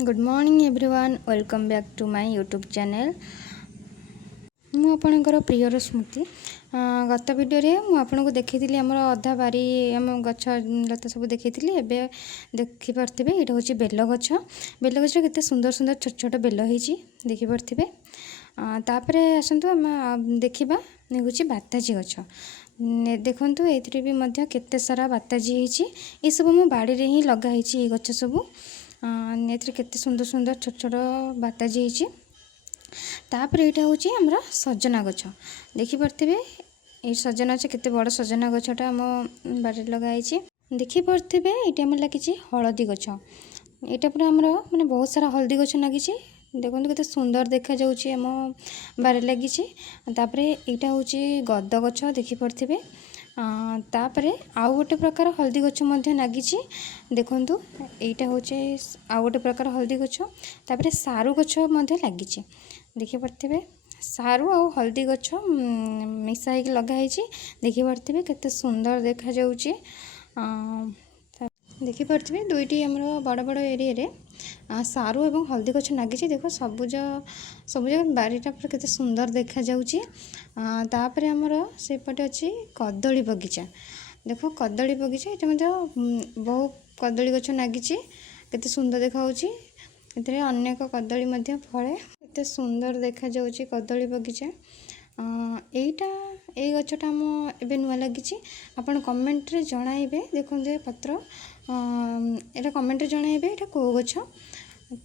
Good morning everyone, welcome back to my YouTube channel. मु आपणकर prior स्मृति। गत video मुझे देखी आम अधा बारी आम गछ लता सब देखी एवं देखिपे ये हूँ बेल गछ। बेल गच के सुंदर सुंदर छोट छोट बेल होती देखिपे। तापर आसतु आम देखा हूँ बाताजी गछ। देखु ये भी केते सारा बाताजी ये सब मो बाड़ी रे ही लगाई गछ सब। केते सुंदर सुंदर छोट छोट बाताजी होती। तापर यहाँ हूँ आमर सजना गछ देखिपे। ये सजना गछ केते बड़ सजना गछटा आम बाड़ी लगाई देखिपे। ये आम लगी हलदी गछ। यहाँ पूरा आमर माने बहुत सारा हलदी गछ लगी। देखो केते सुंदर देखा जाउछि आम बारे लगी। तापर यहाँ हूँ गद गछ देखिपे। तापर आउ गोटे प्रकार हलदी गछ लगी। देखु यहाँ हूँ आउ गोटे प्रकार हलदी गछ। तापर सारू गछ लगी देखिपे। सारू आ हलदी गछ मिसाई लगाई देखिपे केते सुंदर देखा जाउछि। देखिपे दुईटी आम बड़ बड़ एरिया रे सारू एवं हलदी गछ लगी। देखो सबुज सबुज बारीटा पूरा केते सुंदर देखा जाउछि। तापर आमर सेपटे अच्छी कदली बगीचा। देखो कदली बगीचा ये बहुत कदली गछ लगी केते सुंदर देखा अनेक कदली फले केते सुंदर देखा जाउछि कदली बगीचा। एटा ये गछटा आम एबे नुआ लगी। आपन कमेंट रे जणाइबे। देखो पत्र एटा कमेंट रे जणाइबे एटा को गछ।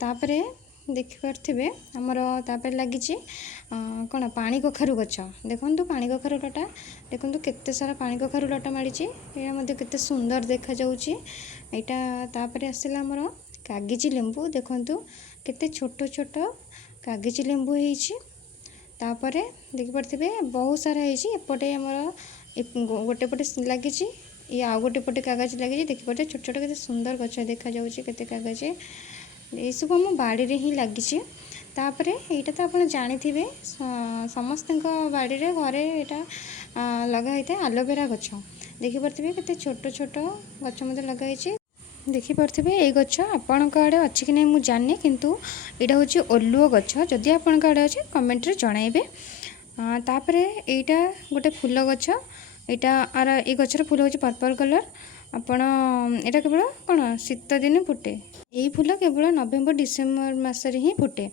तापरे देखिपे आमर तापर लगी कौन पानी कखारु गछ। देखु पानी कखारु लटा देखु केते सारा पानी कखारु लटा माड़ी ये केते सुंदर देखा जाउछि एटा। तापर आसला आमर कागजी लेंबू। देखु केते छोट छोट कागजी लेंबू होइछि। तापर देखिपे बहुत सारा होइछि। एपटे आमर गोटे पटे लगी ये आउ गोटे पटे कागज लगी देखिपे छोट छोट केते सुंदर गछ देखा जाउछि केते कागज ये सब आम बाड़ी रे ही लगी। तापर यहाँ तो आप जानी समस्त बाड़ी रे घरे यहाँ लगाई था एलोवेरा गछ देखिपे केते छोट छोट गछ लगाई देखिपे। ये गछ आपण आड़े अच्छी कि नहीं मुझे जानी किंतु यहाँ हूँ ओलुओ गछ। जदि आपण आड़े अच्छे कमेंट रे जणाइबे। तापर यहाँ गोटे फूल गछ यहाँ ये गचर फूल हूँ पर्पल कलर। आपण यहाँ केवल कौन शीत दिन फुटे यही फूल केवल नवेम्बर डिसेम्बर मसरे ही फुटे।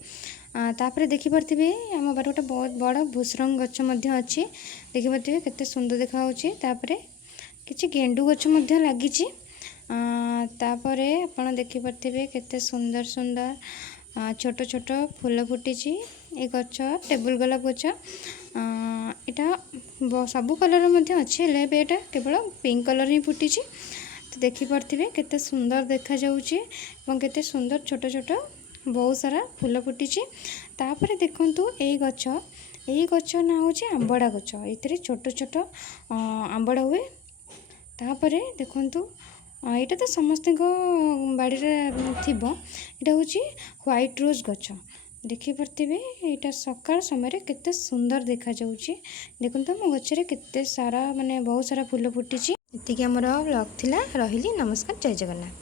तापर देखिपे आम बारे गोटे बहुत बड़ भूसरंग गछ अच्छी देखिपे केते सुंदर देखा। तापर किछि गेंडू गछ लगी। तापर आपण देखिपे केते सुंदर सुंदर छोट छोट फूल फुटी ये गछ टेबुल गोलाप गछ। यहाँ सबू कलर अच्छे यहाँ केवल पिंक कलर ही फुटी। तो देखिपे केते सुंदर देखा जाउछि एवं केते सुंदर छोट छोट बहुत सारा फूल फुटी। तापर देखंतु यही गछ ना हूँ आंबड़ा गछ। ये छोट छोट आंबड़ा हुए। तापर देखंतु यहाँ तो समस्त बाड़ी थी यहाँ हूँ व्हाइट रोज गछ देखिपे। यहाँ सकाल समय केते सुंदर देखा जाउछि। देखो मो गचरे केते सारा माने बहुत सारा फूल फुटी। इतिकी आमर ब्लॉग थिला। रहिली। नमस्कार, जय जगन्नाथ।